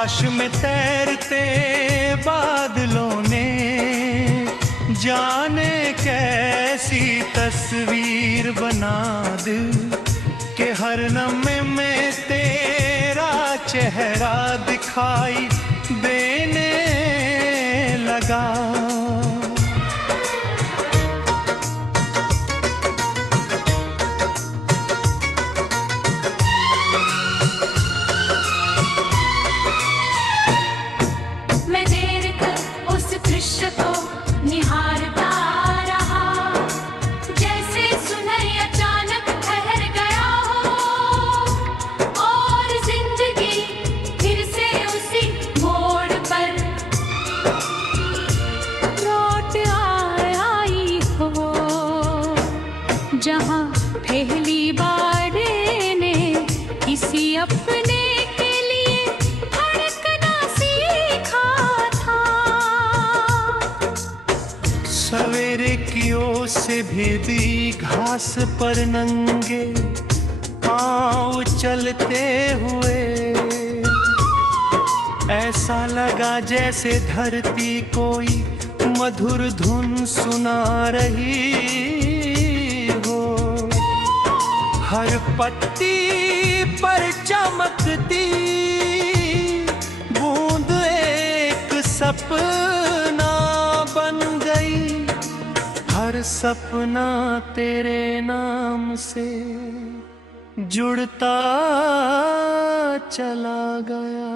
आकाश में तैरते बादलों ने जाने कैसी तस्वीर बना दी कि हर नम्हे में तेरा चेहरा दिखाई देने लगा। निहारता रहा जैसे सुनहरी अचानक ठहर गया हो, और जिंदगी फिर से उसी मोड़ पर लौट आई हो, जहां पहली बार ने किसी अपने सवेरे की ओर से भीगी घास पर नंगे पाँव चलते हुए ऐसा लगा जैसे धरती कोई मधुर धुन सुना रही हो। हर पत्ती पर चमकती बूंद एक सपना बन गई, हर सपना तेरे नाम से जुड़ता चला गया।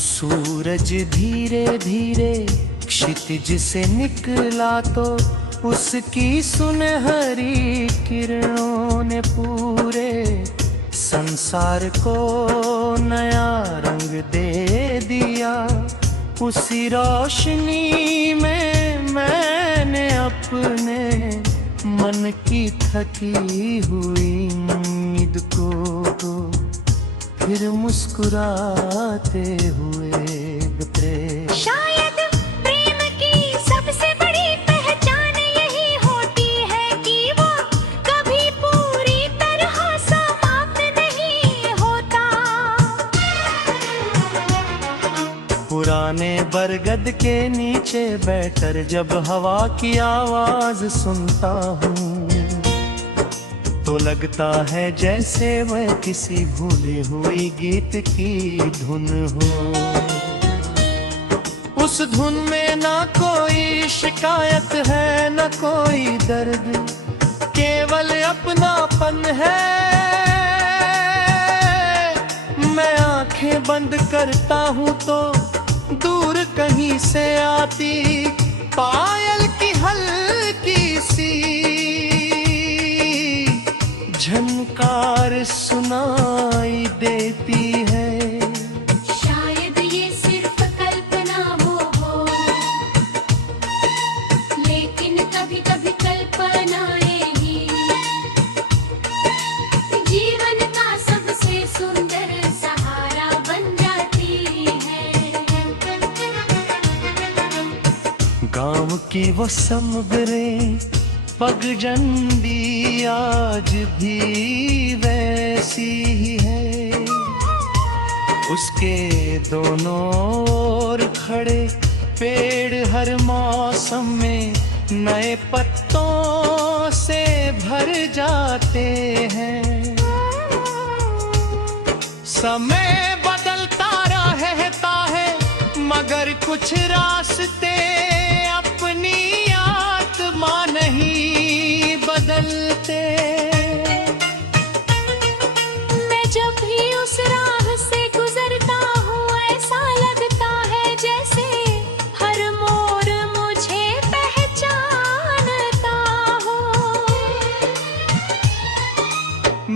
सूरज धीरे धीरे क्षितिज से निकला तो उसकी सुनहरी किरणों ने पूरे संसार को नया रंग दे दिया। उसी रोशनी में मैंने अपने मन की थकी हुई नींद को फिर मुस्कुराते हुए उतरे। शायद प्रेम की सबसे बड़ी पहचान यही होती है कि वो कभी पूरी तरह समाप्त नहीं होता। पुराने बरगद के नीचे बैठकर जब हवा की आवाज सुनता हूँ तो लगता है जैसे वह किसी भूली हुई गीत की धुन हो। उस धुन में ना कोई शिकायत है न कोई दर्द, केवल अपनापन है। मैं आंखें बंद करता हूँ तो दूर कहीं से आती पायल की हल्की सी झनकार सुनाई देती है। शायद ये सिर्फ कल्पना हो, लेकिन कभी कभी कल्पनाएं ही जीवन का सबसे सुंदर सहारा बन जाती है। गाँव की वो समुद्रें पगडंडी आज भी वैसी ही है। उसके दोनों ओर खड़े पेड़ हर मौसम में नए पत्तों से भर जाते हैं। समय बदलता रहता है मगर कुछ रास्ते अपनी आत्मा नहीं बदलते। मैं जब भी उस राह से गुजरता हूँ ऐसा लगता है जैसे हर मोड़ मुझे पहचानता हो।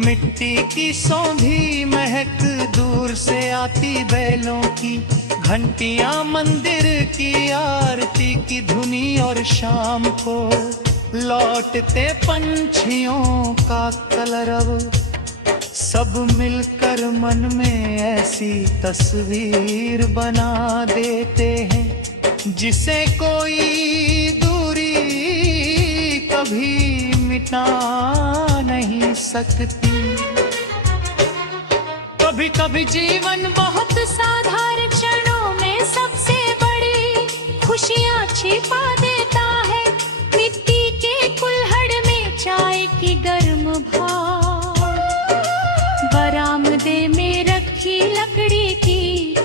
मिट्टी मिट्टी की सौंधी महक दूर से आती बैलों की, घंटियां मंदिर की आरती की धुनी, और शाम को लौटते पंछियों का कलरव। सब मिलकर मन में ऐसी तस्वीर बना देते हैं जिसे कोई दूरी कभी मिटा नहीं सकती। कभी कभी जीवन बहुत साधारण क्षणों में सबसे बड़ी खुशियाँ छिपा देता है। मिट्टी के कुल्हड़ में चाय की गर्म भाप, बरामदे में रखी लकड़ी की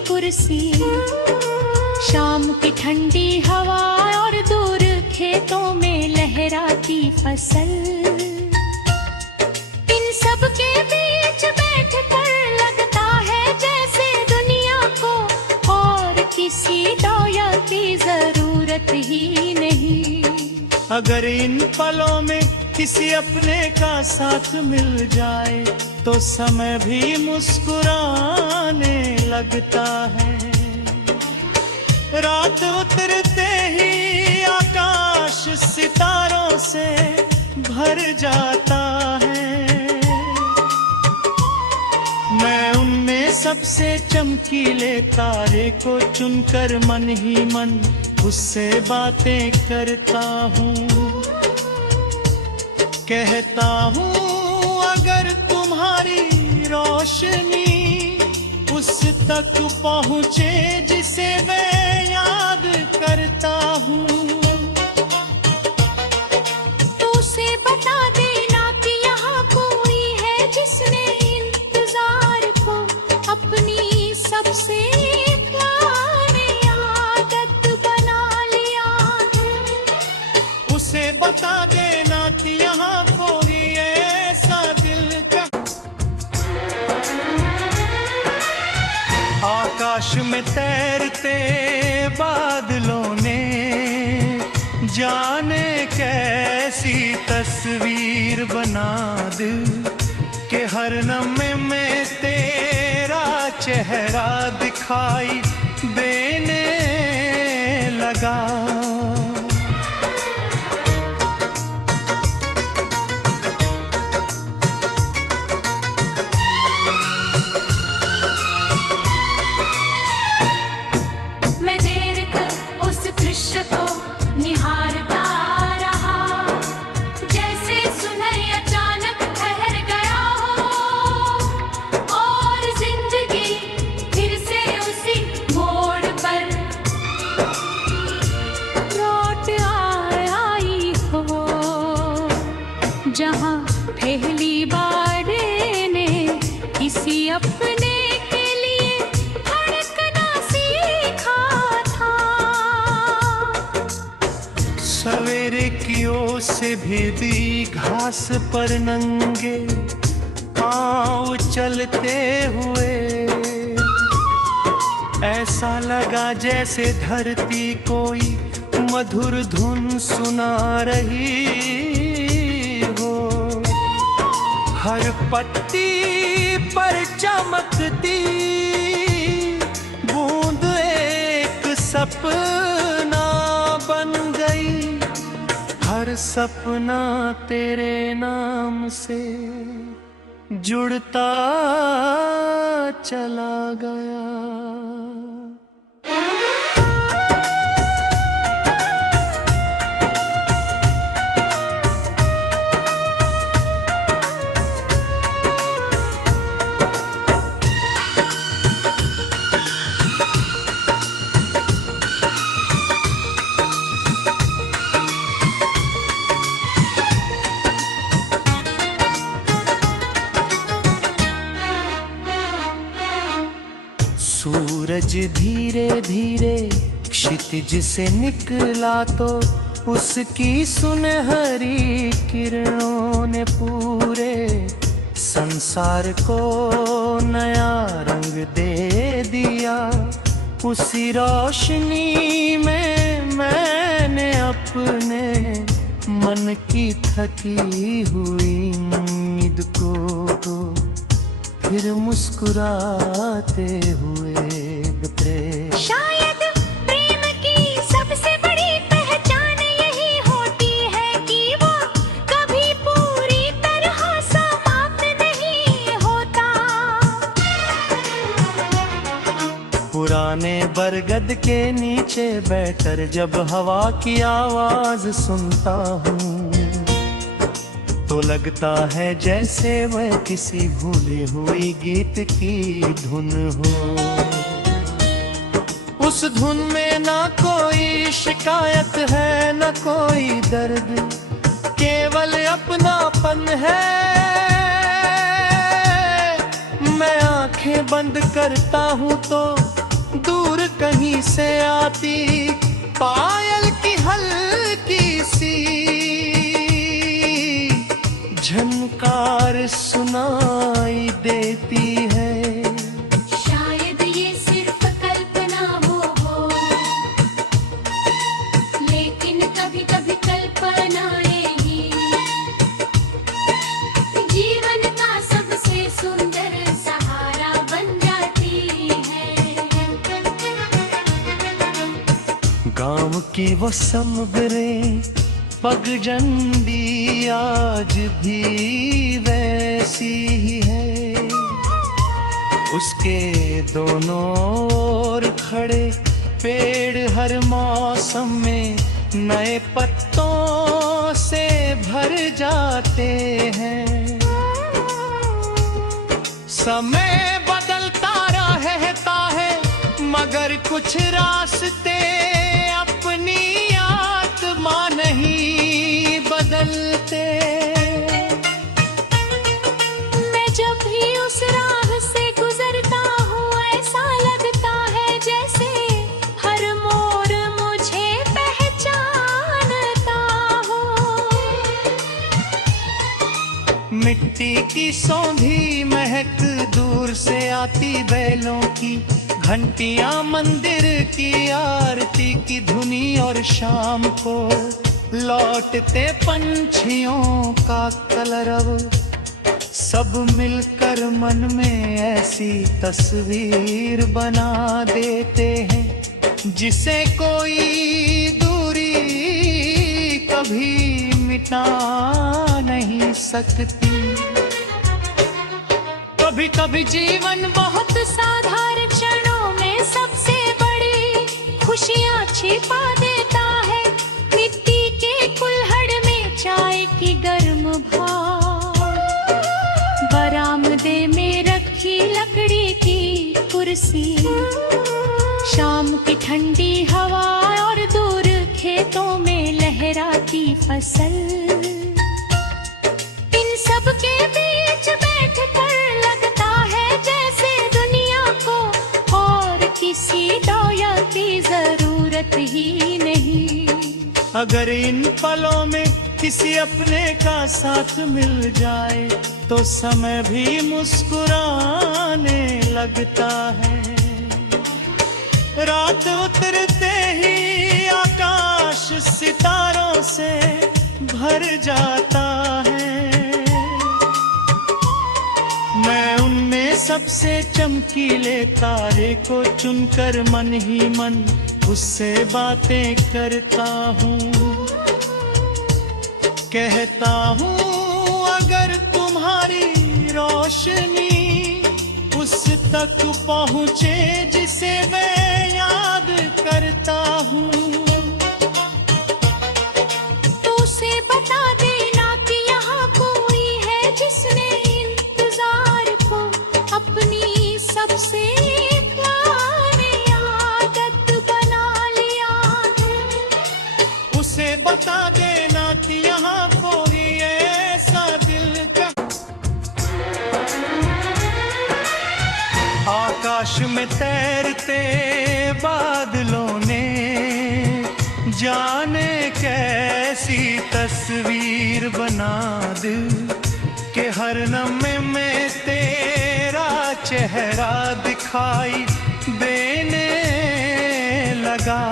कुर्सी, शाम की ठंडी हवा और दूर खेतों में लहराती फसल। इन सब के बीच बैठकर लगता है जैसे दुनिया को और किसी दौया की जरूरत ही नहीं। अगर इन पलों में किसी अपने का साथ मिल जाए तो समय भी मुस्कुराने लगता है। रात उतरते ही आकाश सितारों से भर जाता है। मैं उनमें सबसे चमकीले तारे को चुनकर मन ही मन उससे बातें करता हूँ। कहता हूँ अगर तुम्हारी रोशनी उस तक पहुँचे जिसे मैं याद करता हूँ, तो उसे बता देना कि यहाँ कोई है जिसने इंतजार को अपनी सबसे पुरानी आदत बना लिया है। उसे बता देना कि यहाँ कोई ऐसा दिल का। आकाश में तैरते बादलों ने जाने कैसी तस्वीर बना दी कि हर नम्हे में तेरा चेहरा दिखाई देने लगा। निहारता रहा जैसे सुनहरी अचानक ठहर गया हो, और जिंदगी फिर से उसी मोड़ पर लौट आई हो, जहां पहली बार ने किसी अपने के लिए धड़कना सीखा था। सवेरे की ओर से भी घास पर नंगे पाँव चलते हुए ऐसा लगा जैसे धरती कोई मधुर धुन सुना रही हो। हर पत्ती पर चमकती बूंद एक सपना बन गई। हर सपना तेरे नाम से जुड़ता चला गया। सूरज धीरे धीरे क्षितिज से निकला तो उसकी सुनहरी किरणों ने पूरे संसार को नया रंग दे दिया। उसी रोशनी में मैंने अपने मन की थकी हुई नींद को फिर मुस्कुराते हुए प्रेम। शायद प्रेम की सबसे बड़ी पहचान यही होती है कि वो कभी पूरी तरह समाप्त नहीं होता। पुराने बरगद के नीचे बैठकर जब हवा की आवाज सुनता हूँ तो लगता है जैसे वह किसी भूली हुई गीत की धुन हो। उस धुन में ना कोई शिकायत है न कोई दर्द, केवल अपनापन है। मैं आंखें बंद करता हूँ तो दूर कहीं से आती पायल की हल्की सी झनकार सुनाई देती है। शायद ये सिर्फ कल्पना हो, लेकिन कभी कभी कल्पनाएं ही जीवन का सबसे सुंदर सहारा बन जाती है। गांव की वो समगरें पगडंडी आज भी वैसी ही है। उसके दोनों ओर खड़े पेड़ हर मौसम में नए पत्तों से भर जाते हैं। समय बदलता रहता है मगर कुछ रास्ते अपनी आत्मा नहीं बदलते। मैं जब भी उस राह से गुजरता हूँ ऐसा लगता है जैसे हर मोड़ मुझे पहचानता हो। मिट्टी की सौंधी महक दूर से आती बैलों की, घंटियां मंदिर की आरती की धुनी और शाम को लौटते पंछियों का कलरव, सब मिलकर मन में ऐसी तस्वीर बना देते हैं जिसे कोई दूरी कभी मिटा नहीं सकती। कभी कभी जीवन बहुत साधारण क्षणों में सबसे बड़ी खुशियाँ छिपा देता है। मिट्टी के कुल्हड़ में चाय की गर्म भाप, बरामदे में रखी लकड़ी की कुर्सी, शाम की ठंडी हवा और दूर खेतों में लहराती फसल। इन सब के बीच बैठकर लगता है जैसे दुनिया को और किसी दौया की जरूरत ही नहीं। अगर इन पलों में किसी अपने का साथ मिल जाए तो समय भी मुस्कुराने लगता है। रात उतरते ही आकाश सितारों से भर जाता है। मैं उनमें सबसे चमकीले तारे को चुनकर मन ही मन उससे बातें करता हूँ। कहता हूँ अगर तुम्हारी रोशनी उस तक पहुँचे जिसे मैं याद करता हूँ, तो उसे बता देना कि यहाँ कोई है जिसने इंतजार को अपनी सबसे पुरानी आदत बना लिया। उसे बता देना कि यहाँ कोई ऐसा दिल का। आकाश में तैरते बादलों ने जाने कैसी तस्वीर बना दी कि हर लम्हे में तेरा चेहरा दिखाई देने लगा।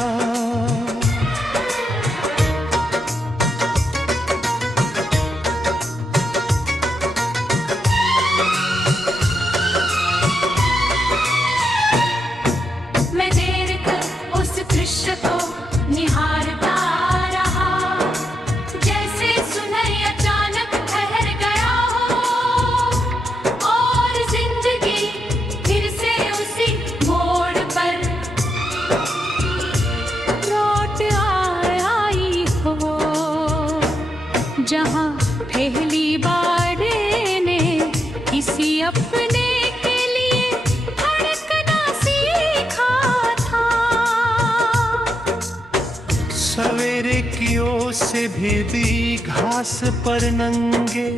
पंखियों से भीगी घास पर नंगे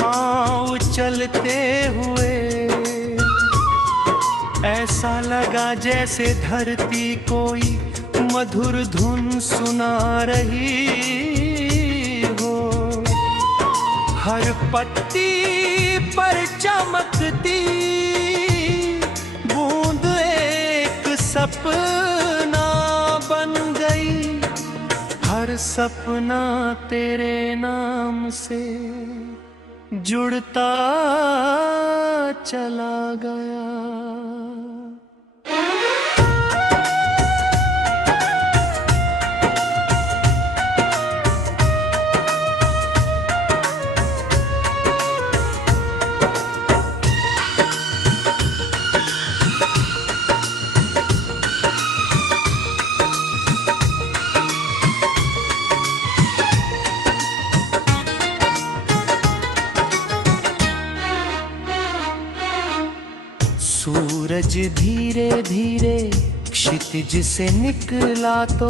पाँव चलते हुए, ऐसा लगा जैसे धरती कोई मधुर धुन सुना रही हो। हर पत्ती पर चमकती बूंद एक सपना बन गई, हर सपना तेरे नाम से जुड़ता चला गया। सूरज धीरे धीरे क्षितिज से निकला तो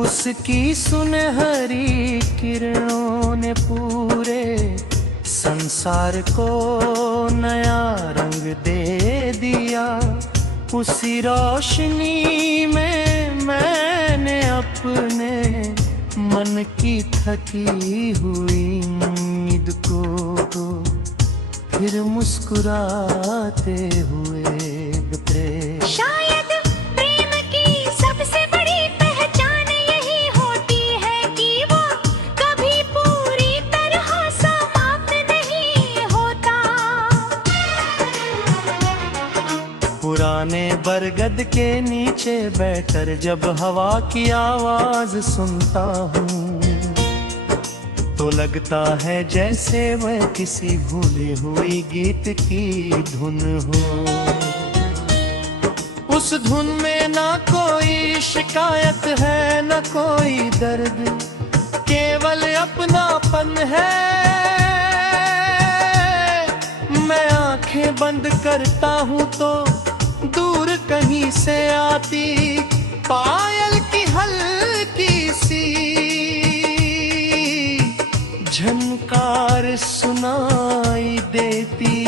उसकी सुनहरी किरणों ने पूरे संसार को नया रंग दे दिया। उसी रोशनी में मैंने अपने मन की थकी हुई नींद को फिर मुस्कुराते हुए प्रेम। शायद प्रेम की सबसे बड़ी पहचान यही होती है कि वो कभी पूरी तरह समाप्त नहीं होता। पुराने बरगद के नीचे बैठकर जब हवा की आवाज सुनता हूँ तो लगता है जैसे वह किसी भूली हुई गीत की धुन हो। उस धुन में ना कोई शिकायत है न कोई दर्द, केवल अपनापन है। मैं आंखें बंद करता हूँ तो दूर कहीं से आती पायल की हल्की सी झनकार सुनाई देती